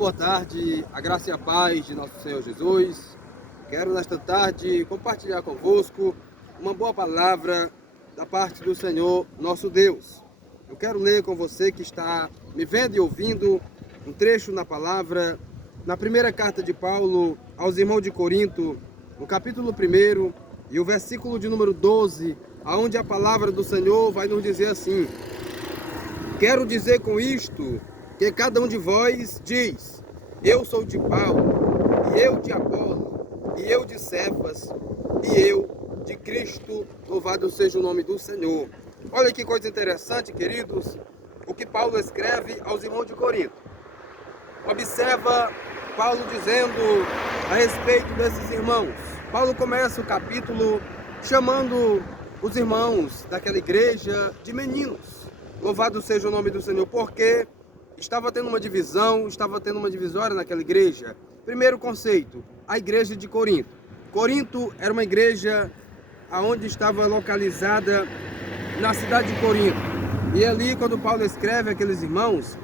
boa tarde, a graça e a paz de nosso Senhor Jesus. Quero nesta tarde compartilhar convosco uma boa palavra da parte do Senhor nosso Deus. Eu quero ler com você que está me vendo e ouvindo um trecho na palavra, na primeira carta de Paulo aos irmãos de Corinto, no capítulo 1 e o versículo de número 12, aonde a palavra do Senhor vai nos dizer assim: quero dizer com isto que cada um de vós diz: eu sou de Paulo, e eu de Apolo, e eu de Cefas, e eu de Cristo, louvado seja o nome do Senhor. Olha que coisa interessante, queridos, o que Paulo escreve aos irmãos de Corinto. Observa Paulo dizendo a respeito desses irmãos. Paulo começa o capítulo chamando os irmãos daquela igreja de meninos. Louvado seja o nome do Senhor, porque estava tendo uma divisão, estava tendo uma divisória naquela igreja. Primeiro conceito, a igreja de Corinto. Corinto era uma igreja onde estava localizada na cidade de Corinto. E ali, quando Paulo escreve aqueles irmãos,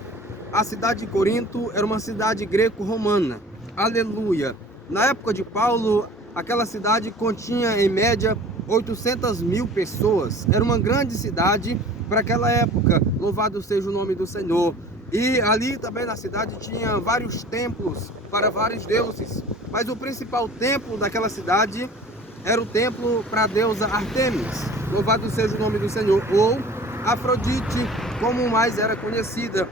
a cidade de Corinto era uma cidade greco-romana. Aleluia! Na época de Paulo, aquela cidade continha em média 800 mil pessoas. Era uma grande cidade para aquela época. Louvado seja o nome do Senhor. E ali também na cidade tinha vários templos para vários deuses. Mas o principal templo daquela cidade era o templo para a deusa Artemis. Louvado seja o nome do Senhor. Ou Afrodite, como mais era conhecida,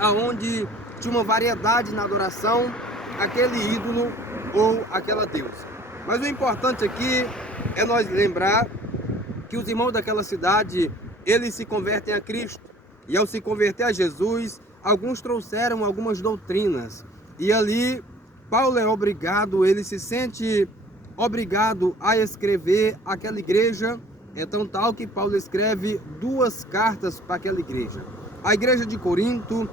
aonde tinha uma variedade na adoração àquele ídolo ou àquela deusa. Mas o importante aqui é nós lembrar que os irmãos daquela cidade, eles se convertem a Cristo. E ao se converter a Jesus, alguns trouxeram algumas doutrinas. E ali, Paulo é obrigado, ele se sente obrigado a escrever aquela igreja. É tão tal que Paulo escreve 2 cartas para aquela igreja. A igreja de Corinto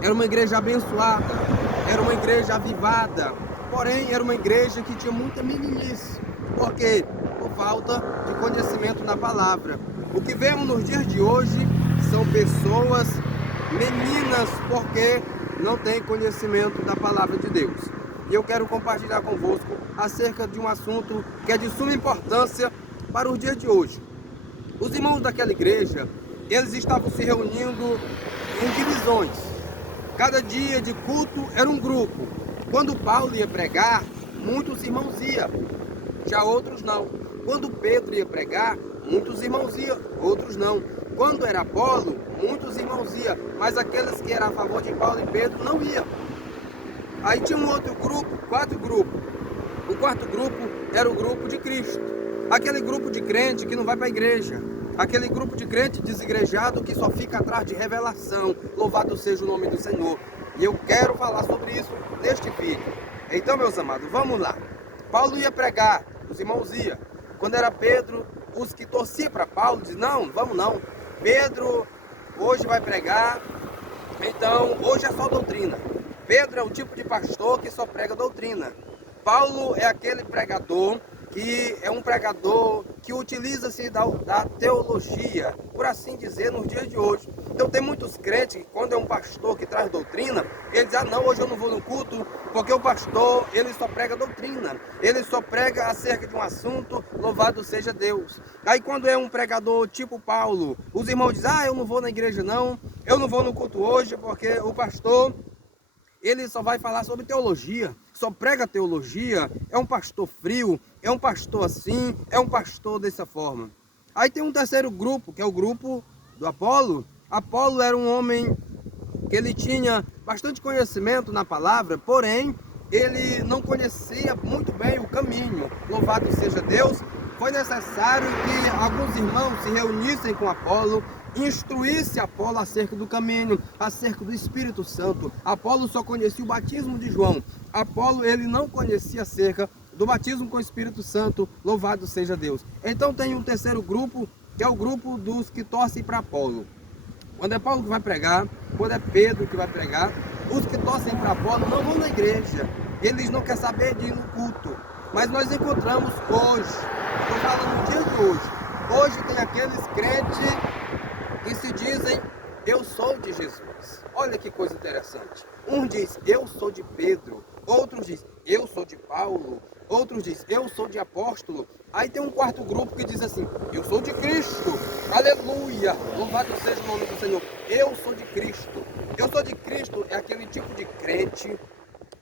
era uma igreja abençoada, era uma igreja avivada, porém era uma igreja que tinha muita meninice. Por quê? Por falta de conhecimento na palavra. O que vemos nos dias de hoje são pessoas meninas porque não têm conhecimento da palavra de Deus. E eu quero compartilhar convosco acerca de um assunto que é de suma importância para os dias de hoje. Os irmãos daquela igreja, eles estavam se reunindo em divisões. Cada dia de culto era um grupo. Quando Paulo ia pregar, muitos irmãos iam, já outros não. Quando Pedro ia pregar, muitos irmãos iam, outros não. Quando era Apolo, muitos irmãos iam, mas aqueles que eram a favor de Paulo e Pedro não iam. Aí tinha um outro grupo, 4 grupos. O 4º grupo era o grupo de Cristo. Aquele grupo de crente que não vai para a igreja. Aquele grupo de crente desigrejado que só fica atrás de revelação. Louvado seja o nome do Senhor. E eu quero falar sobre isso neste vídeo. Então, meus amados, vamos lá. Paulo ia pregar, os irmãos iam. Quando era Pedro, os que torciam para Paulo diziam: não, vamos não. Pedro hoje vai pregar, então hoje é só doutrina. Pedro é o tipo de pastor que só prega doutrina. Paulo é aquele pregador que é um pregador que utiliza-se da teologia, por assim dizer, nos dias de hoje. Então tem muitos crentes que quando é um pastor que traz doutrina, ele diz: ah não, hoje eu não vou no culto, porque o pastor, ele só prega doutrina, ele só prega acerca de um assunto, louvado seja Deus. Aí quando é um pregador tipo Paulo, os irmãos dizem: ah, eu não vou na igreja não, eu não vou no culto hoje, porque o pastor, ele só vai falar sobre teologia, só prega teologia, é um pastor frio, é um pastor assim, é um pastor dessa forma. Aí tem um terceiro grupo, que é o grupo do Apolo. Apolo era um homem que ele tinha bastante conhecimento na palavra, porém, ele não conhecia muito bem o caminho. Louvado seja Deus, foi necessário que alguns irmãos se reunissem com Apolo, instruísse Apolo acerca do caminho, acerca do Espírito Santo. Apolo só conhecia o batismo de João. Apolo, ele não conhecia acerca do batismo com o Espírito Santo. Louvado seja Deus. Então tem um terceiro grupo, que é o grupo dos que torcem para Apolo. Quando é Paulo que vai pregar, quando é Pedro que vai pregar, os que torcem para Apolo não vão na igreja. Eles não querem saber de ir no culto. Mas nós encontramos hoje, estou falando no dia de hoje, hoje tem aqueles crentes que se dizem eu sou de Jesus. Olha que coisa interessante. Um diz, eu sou de Pedro. Outros diz, eu sou de Paulo. Outros diz, eu sou de apóstolo. Aí tem um quarto grupo que diz assim, eu sou de Cristo. Aleluia. Louvado seja o nome do Senhor. Eu sou de Cristo. Eu sou de Cristo é aquele tipo de crente,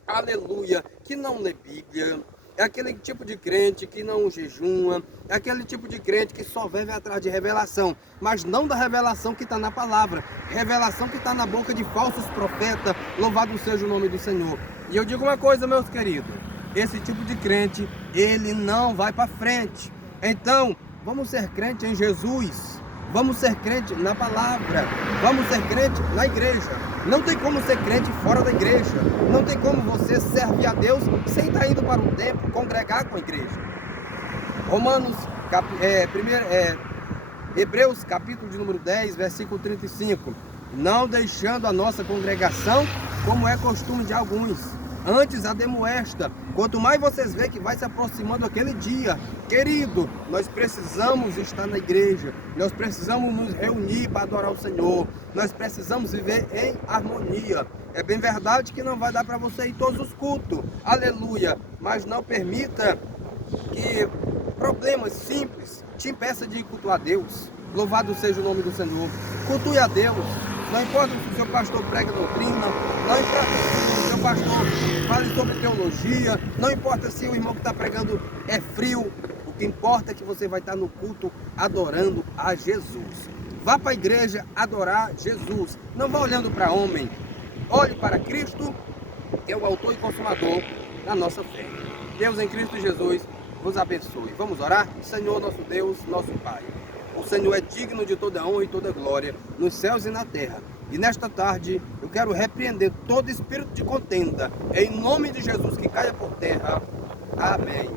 aleluia, que não lê Bíblia. É aquele tipo de crente que não jejuma, é aquele tipo de crente que só vive atrás de revelação, mas não da revelação que está na palavra, revelação que está na boca de falsos profetas, louvado seja o nome do Senhor. E eu digo uma coisa, meus queridos, esse tipo de crente, ele não vai para frente. Então, vamos ser crente em Jesus, vamos ser crente na palavra, vamos ser crente na igreja. Não tem como ser crente fora da igreja. Não tem como você servir a Deus sem estar indo para o templo, congregar com a igreja. Hebreus capítulo de número 10, versículo 35. Não deixando a nossa congregação, como é costume de alguns. Antes admoesta, quanto mais vocês veem que vai se aproximando aquele dia, querido, nós precisamos estar na igreja, nós precisamos nos reunir para adorar o Senhor, nós precisamos viver em harmonia. É bem verdade que não vai dar para você ir todos os cultos, aleluia, mas não permita que problemas simples te impeçam de cultuar a Deus. Louvado seja o nome do Senhor. Cultue a Deus. Não importa se o seu pastor prega doutrina, não importa se o seu pastor fale sobre teologia, não importa se o irmão que está pregando é frio, o que importa é que você vai estar no culto adorando a Jesus. Vá para a igreja adorar Jesus, não vá olhando para homem, olhe para Cristo, que é o autor e consumador da nossa fé. Deus em Cristo Jesus vos abençoe. Vamos orar? Senhor nosso Deus, nosso Pai. O Senhor é digno de toda honra e toda glória, nos céus e na terra. E nesta tarde, eu quero repreender todo espírito de contenda, em nome de Jesus, que caia por terra. Amém.